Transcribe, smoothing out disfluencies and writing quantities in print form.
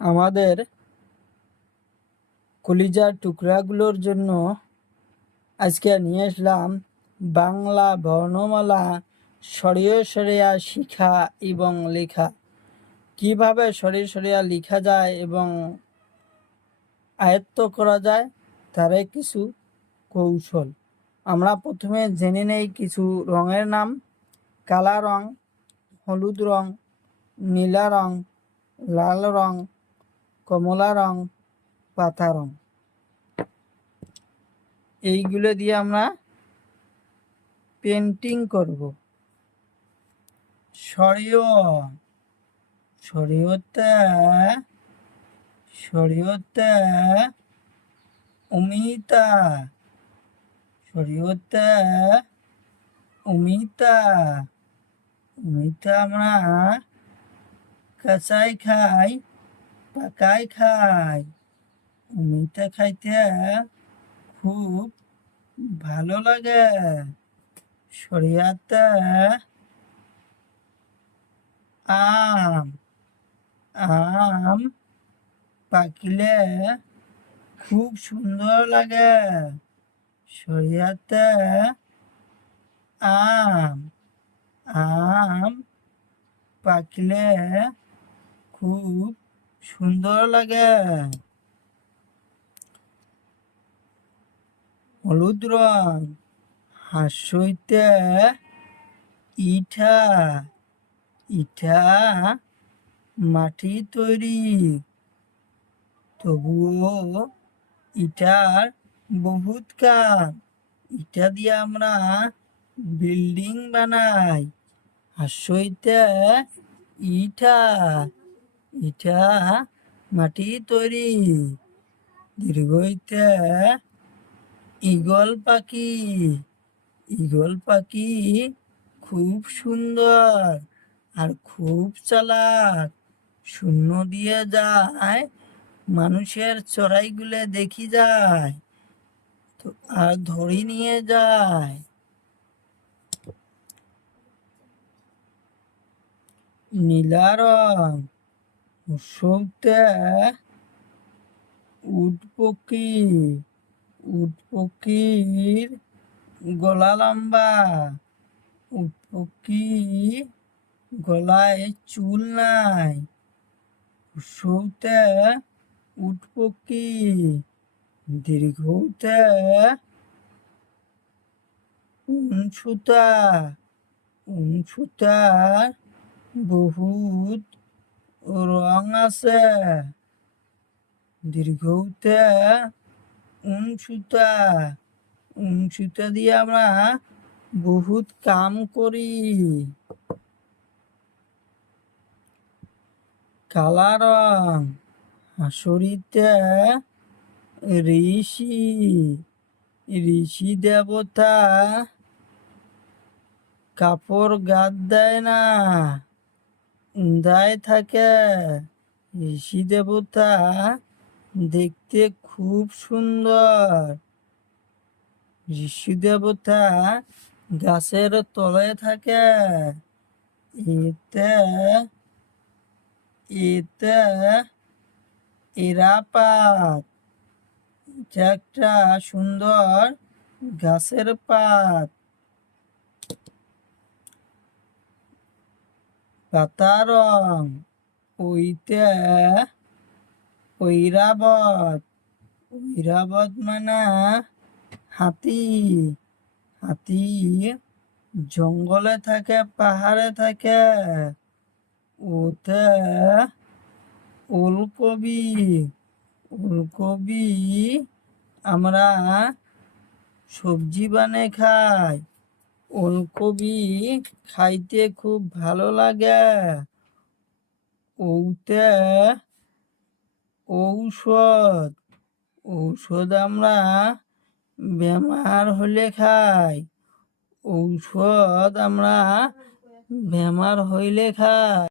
আমাদের কলিজার টুকরাগুলোর জন্য আজকে নিয়ে আসলাম বাংলা বর্ণমালা সরিয়ে সরিয়া শিখা এবং লেখা। কিভাবে সরিয়ে সরিয়া লেখা যায় এবং আয়ত্ত করা যায় তার কিছু কৌশল। আমরা প্রথমে জেনে নেই কিছু রঙের নাম। কালা রং, হলুদ রং, নীলা রং, লাল রং, কমলা রং, পাতা রং। এইগুলো দিয়ে আমরা পেন্টিং করব। সরিয়তে অমিতা, অমিতা আমরা কাঁচাই খাই, পাকাই খাই। অমিতা খাইতে খুব ভালো লাগে। সরিয়াতে আম পাকিলে খুব সুন্দর লাগে। সরিয়াতে আম পাকলে খুব সুন্দর লাগে। হলুদ রং, হাসইতে ইটা মাটি তৈরি, তবুও ইটার বহুত কাজ। ইটা দিয়ে আমরা বিল্ডিং বানাই। হাসইতে ইটা মাটি তৈরি। দীর্ঘইতে ঈগল পাখি খুব সুন্দর আর খুব চালাক। শূন্য দিয়ে যায়, মানুষের চড়াইগুলো দেখি যায় তো আর ধরি নিয়ে যায়। নীলা রং, সৌতে উট পক্ষীর গলা লম্বা। উট পক্ষীর গলায় চুল নাই। সৌতে উট পক্ষী। দীর্ঘতে উনসুতার বহুত রং আছে। দীর্ঘতে উনসুতা দিয়ে আমরা বহুত কাম করি। কালা রং, হাসরিতে ঋষি দেবতা কাপড় গাদ দেয় না, উন্দায় থাকে। ঋষি দেবতা দেখতে খুব সুন্দর। ঋষি দেবতা গাছের তলে থাকে। এতে এরাপাত, এটা একটা সুন্দর গাছের পাত। পাতা রং, ঐরাবত মানে হাতি জঙ্গলে থাকে, পাহাড়ে থাকে। ওতে ওলকবি আমরা সবজি বানিয়ে খাই। ওলকবি খাইতে খুব ভালো লাগে। ওতে ঔষধ আমরা বেমার হলে খাই। ঔষধ আমরা বেমার হইলে খাই।